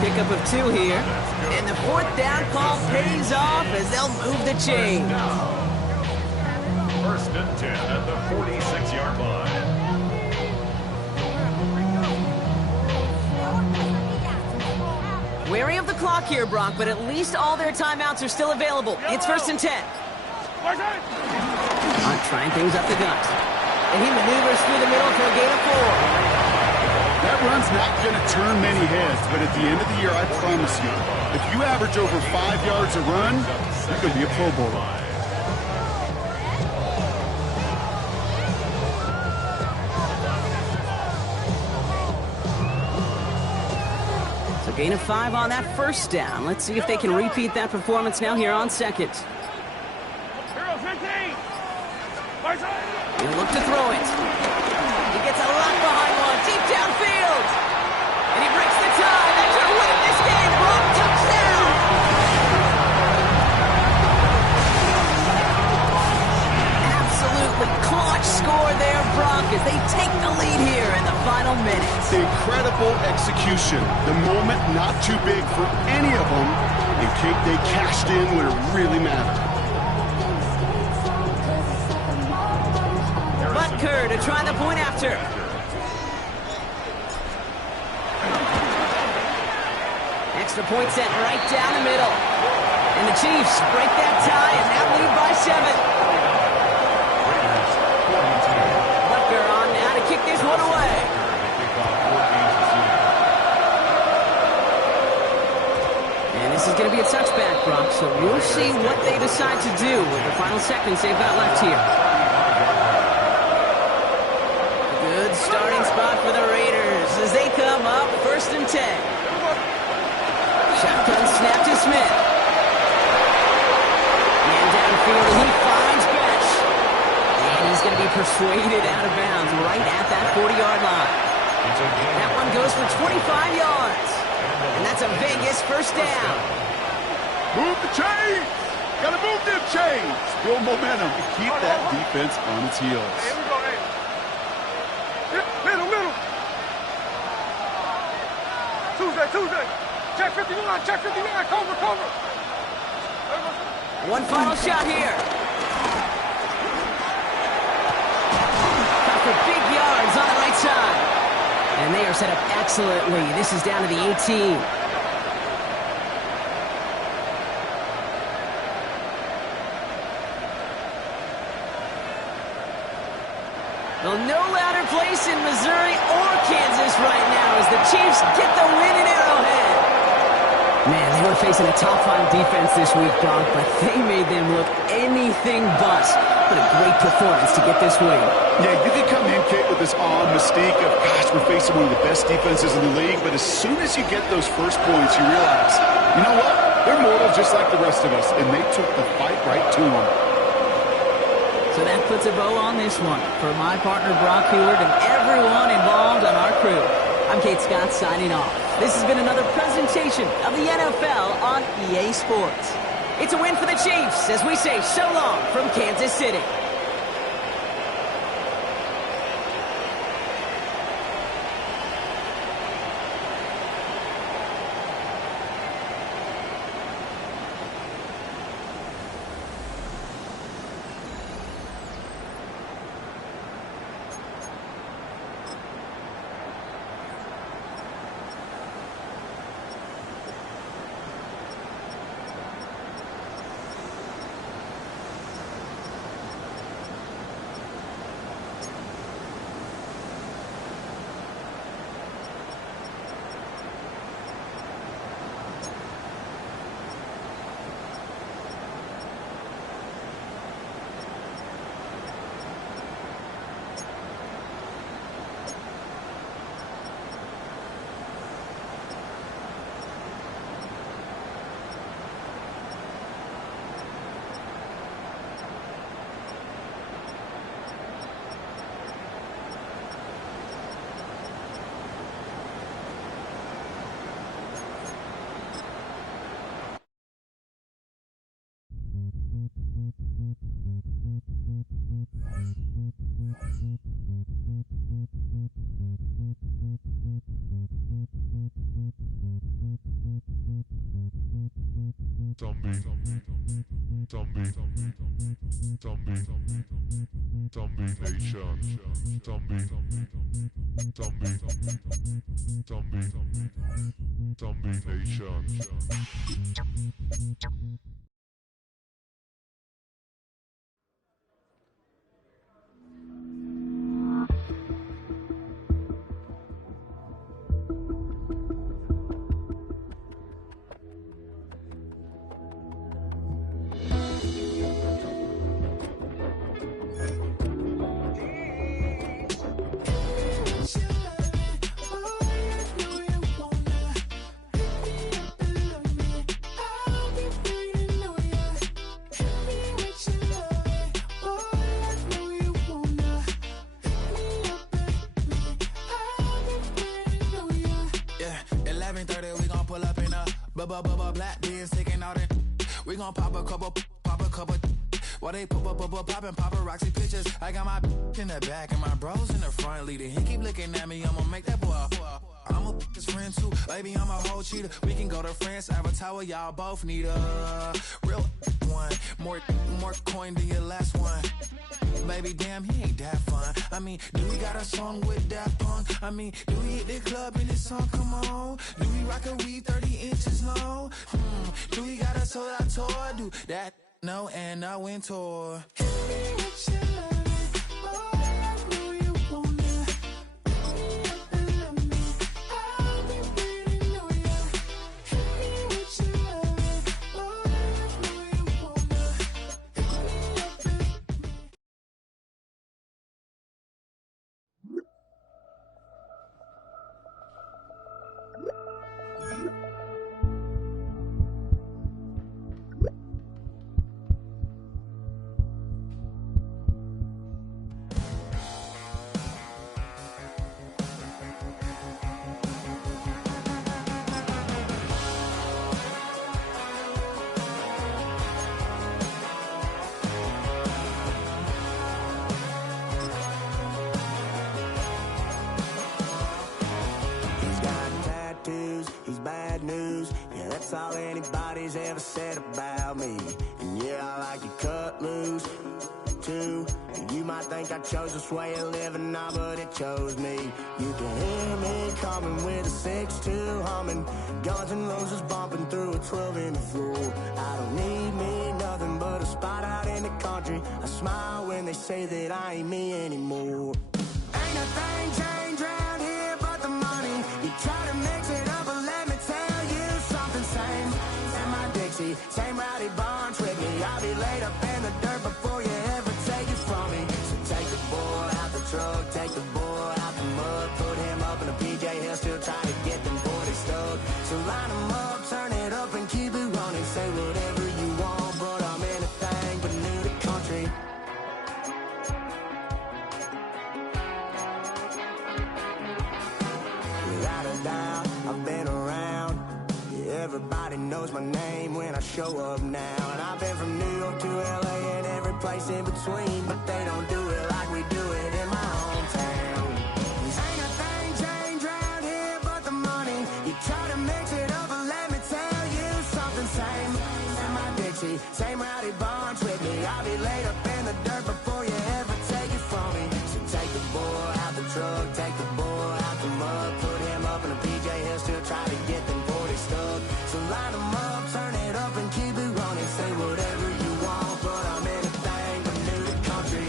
Pickup of 2 here. And the 4th down call pays off as they'll move the chain. 1st and 10 at the 46-yard line. Wary of the clock here, Brock, but at least all their timeouts are still available. It's 1st and 10. Trying things up the gut. And he maneuvers through the middle for a gain of 4. That run's not going to turn many heads, but at the end of the year, I promise you, if you average over 5 yards a run, you're going to be a Pro Bowler. So gain of 5 on that 1st down. Let's see if they can repeat that performance now here on 2nd. He'll look to throw it. He gets a lot behind one, deep downfield. And he breaks the tie. That should win this game. Brock, touchdown. Absolutely clutch score there, Brock, as they take the lead here in the final minutes. Incredible execution. The moment not too big for any of them. And Kate, they cashed in when it really mattered. Butker to try the point after. Extra point set right down the middle. And the Chiefs break that tie and now lead by 7. Butker on now to kick this one away. And this is going to be a touchback, Brock, so we'll see what they decide to do with the final seconds they've got left here. Starting spot for the Raiders as they come up 1st and 10. Shotgun snap to Smith. Man downfield and he finds Besh. And he's going to be persuaded out of bounds right at that 40-yard line. That one goes for 25 yards. And that's a Vegas 1st down. Move the chains! Gotta move them chains! Build momentum and keep that defense on its heels. Here we go, hey. Middle. Tuesday. Check 59, cover. One final shot here. Got for big yards on the right side. And they are set up excellently. This is down to the 18. Well, no louder place in Missouri or Kansas right now as the Chiefs get the win in Arrowhead. Man, they were facing a top-5 defense this week, Brock, but they made them look anything but. What a great performance to get this win. Yeah, you can come in, Kate, with this awe and mystique of, gosh, we're facing one of the best defenses in the league, but as soon as you get those first points, you realize, you know what? They're mortal just like the rest of us, and they took the fight right to them. So that puts a bow on this one. For my partner Brock Heward and everyone involved on our crew, I'm Kate Scott signing off. This has been another presentation of the NFL on EA Sports. It's a win for the Chiefs as we say so long from Kansas City. Zombie Nation. Black beans taking out it. We gon' pop a couple. While they poppin' paparazzi pictures. I got my in the back and my bros in the front leading. He keep looking at me, I'ma make that boy. I'm a his friend too, baby, I'm a whole cheater. We can go to France, Avatar, y'all both need a real one. More coin than your last one. Baby, damn, he ain't that fun. I mean, do we got a song with that punk? I mean, do we hit the club in this song? Come on. Do we rock a weed 30 inches long? Do we got a sold out tour? Do that? No, and I went tour. All anybody's ever said about me. And yeah, I like to cut loose too. And you might think I chose this way of living now, but it chose me. You can hear me coming with a 6-2 humming, Guns N' Roses bumping through a 12-inch floor. I don't need me nothing but a spot out in the country. I smile when they say that I ain't me anymore. Ain't a thing changed around here but the money. You try to mix it up, but let me tell you something. Same rowdy bonds with me. I'll be laid up in the dirt before you ever take it from me. So take the boy out the truck, take the boy out the mud, put him up in a PJ Hill, still trying to get them 40 stuck. So line them up, turn it up and keep it running. Say whatever you want, but I'm anything but new to country. knows my name when I show up now. And I've been from New York to LA and every place in between, but they don't do it like we do it in my hometown. Ain't a thing changed round here but the money. You try to mix it up and let me tell you something. Same in my Dixie, same rowdy bunch with me. I'll be laid up in the dirt before you ever take it from me. So take the boy out the truck, take the boy out the mud, put him up in a PJ, he'll still try to get them 40 stuck. So line them up, turn it up and keep it running. Say whatever you want, but I'm anything but new to country.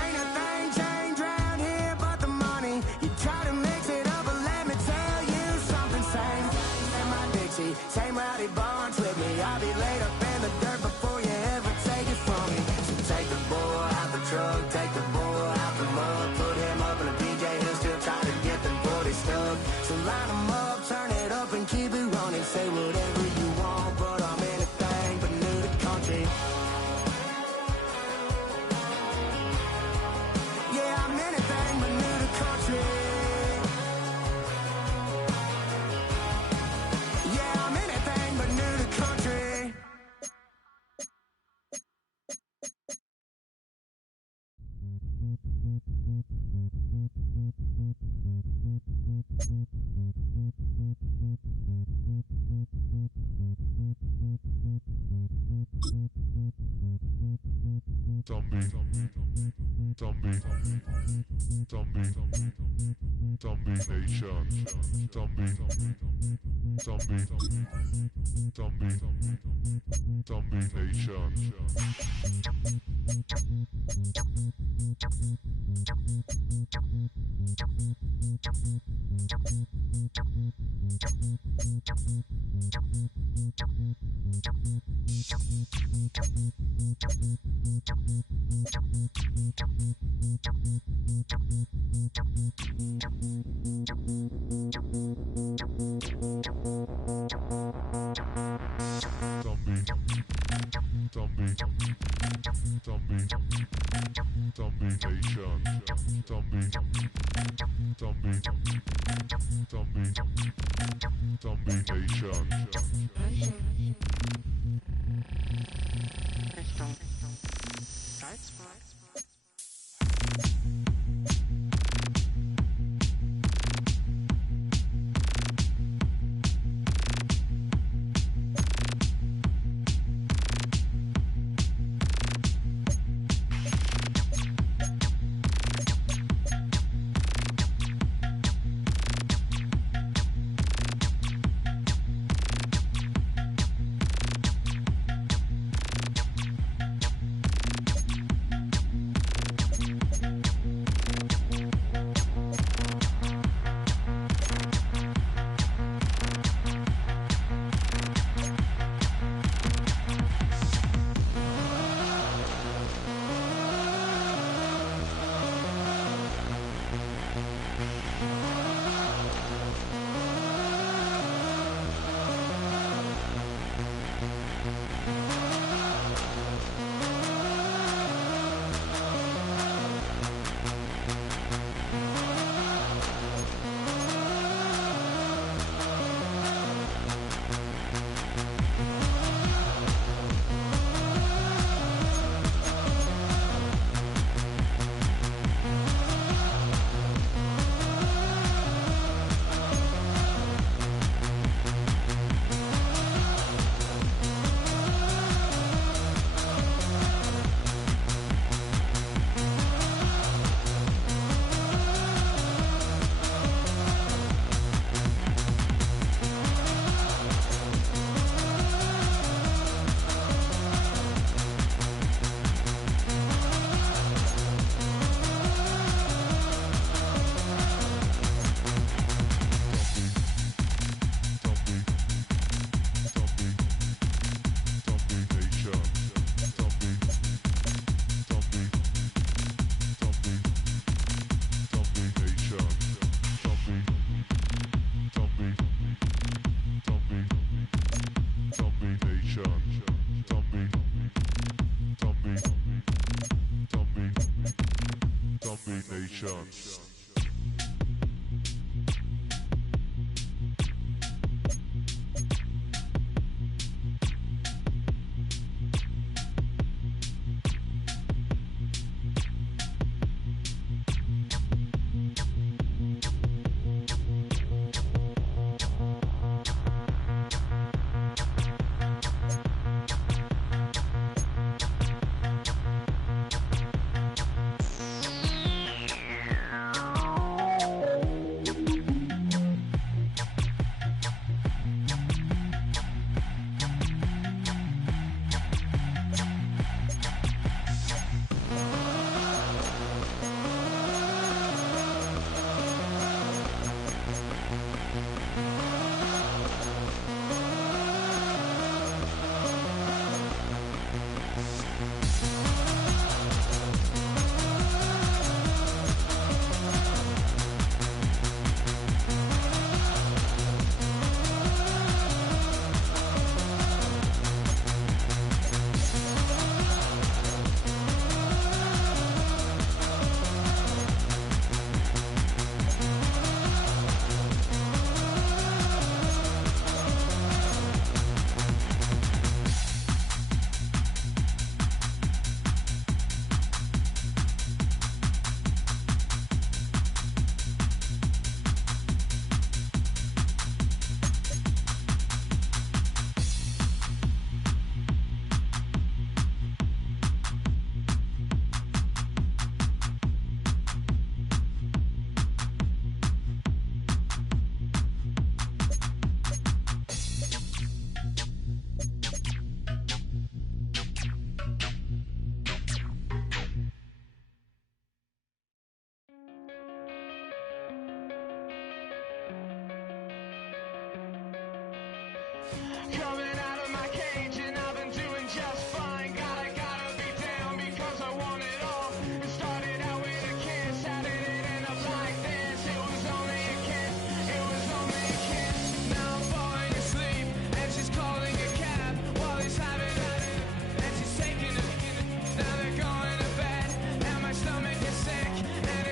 Ain't a thing changed round here but the money. You try to mix it up and let me tell you something. Same in my Dixie, same rowdy bunch with me. I'll be laid up in the dirt before you ever take it from me. So take the boy out the truck, take the boy out the mud, put him up in a PJ, he'll still try to get them 40 stuck. So line them up, turn it up and keep it running. Say whatever you want, but I'm anything but new to country. Yeah, I'm anything but new to country. Yeah, I'm anything but new to country. shots. Coming out of my cage and I've been doing just fine. Gotta be down because I want it all. It started out with a kiss, how did it end up like this? It was only a kiss, it was only a kiss. Now I'm falling asleep and she's calling a cab while he's having it. And she's taking it, now they're going to bed. And my stomach is sick and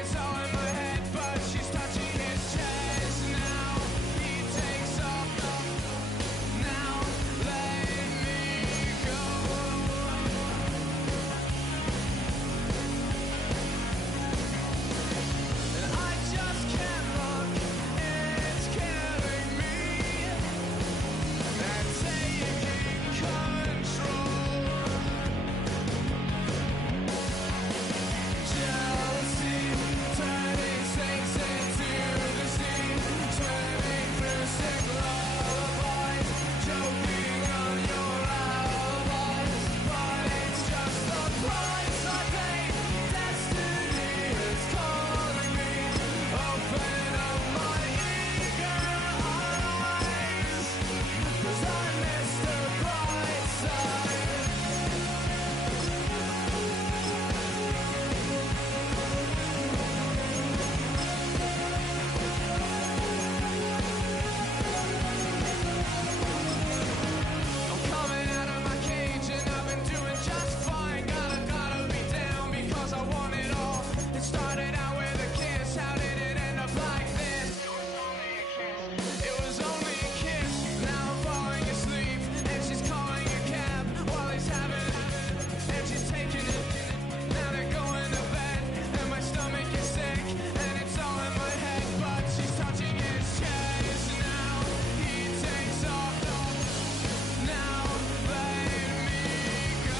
it's all in my head. But she's touching his chest now. He takes off. Now let me go.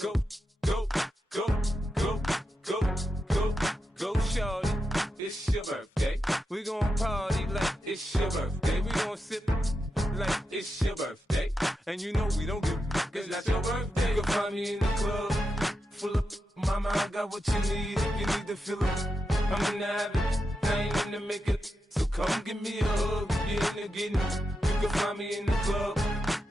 Go, go, go, go, go, go, go, shorty. It's your birthday. We gon' party like it's your birthday. We gon' sip like it's your birthday. And you know we don't give cause that's your birthday. You can find me in the club, full of mama, I got what you need if you need to fill it. I'm in the habit, I ain't in the making. So come give me a hug, you're in the getting. You can find me in the club,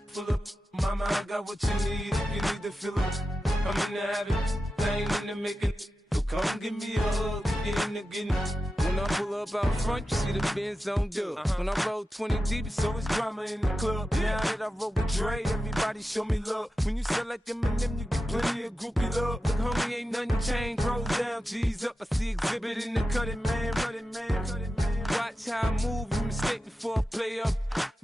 full of mama, I got what you need if you need to fill it. I'm in the habit, I ain't in the making. So come give me a hug, you're in the getting. When I pull up out front, you see the Benz on dub. When I roll 20 deep, it's always drama in the club. Now that I roll with Dre, everybody show me love. When you sell like Eminem, you get plenty of groupie love. Look, homie, ain't nothing changed. Roll down, G's up. I see exhibit in the cutting, man. Running, man. Watch how I move, you mistake before I play up.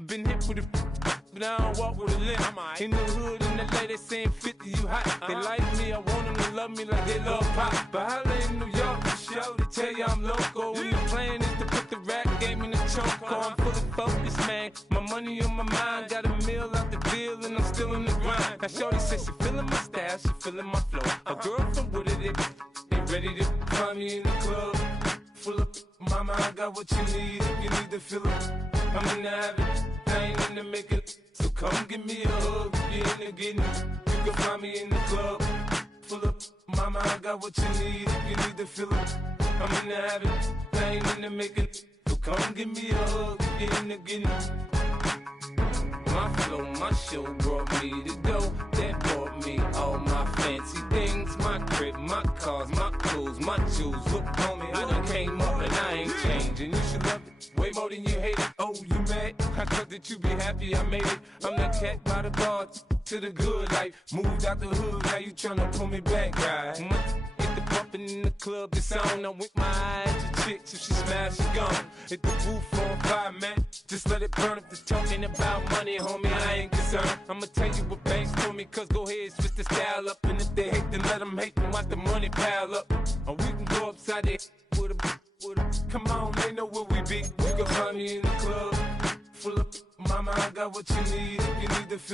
Been hit with a but I don't walk with a limp. In the hood, in the LA, they saying 50, you hot. They like me, I want them to love me like they love pop. But holla in New York, for show, they tell you I'm local. And the plan is to put the rap game in the choke. I'm fully focused, man. My money on my mind, got a meal out the deal, and I'm still in the grind. Now shorty says she feeling my style, she feeling my flow. A girl from Wooded, they ready to find me in the club. Full of mama, I got what you need if you need to fill it. I'm in the habit, I ain't in the making. So come give me a hug, you're in the getting. You can find me in the club, full of mama, I got what you need if you need to fill it. I'm in the habit, I ain't in the making. So come give me a hug, you're in the getting. My flow, my show brought me the dough that brought me all my fancy things. My crib, my cars, my clothes, my jewels. Look, homie, I done came up and I ain't changing. You should love it way more than you hate it. Oh, you mad? I thought that you be happy I made it. I'm that cat by the bar to the good life. Moved out the hood, now you tryna pull me back, right? Hit the bumpin' in the club, it's on. I'm with my eyes to chicks, if she smash, she gone. Hit the roof on fire, man. Just let it burn if they're talking about money, homie, I ain't concerned. I'ma tell you what banks told me, cause go ahead, switch the style up. And if they hate, then let them hate, then watch the money pile up. Or we can go upside there with a come on, they know where we be. You can find me in the club, full of mama, I got what you need if you need to feel